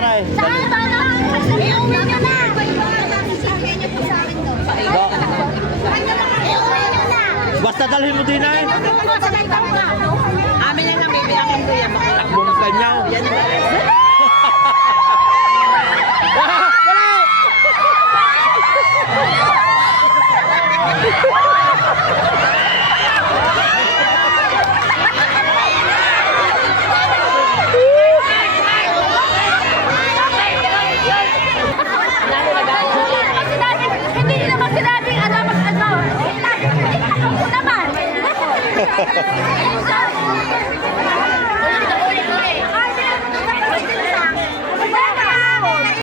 aray. Saan? Saan? Iuwi niyo na. Basta dalhin mo din ay. Amin lang ang bibiyakin ko yan. Takbo mo kanyaw. Yan ang naman!